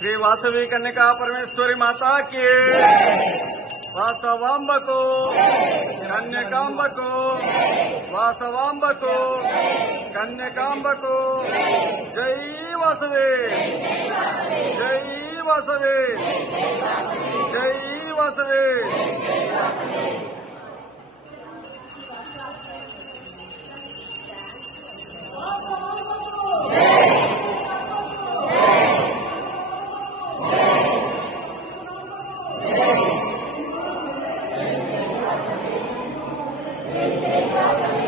श्री वासवी कन्या परमेश्वरी माता की वासवांब को कन्याकांब को वासवांब को कन्याकांब को जय वासवे जय वासवे जय वासवे। जय जय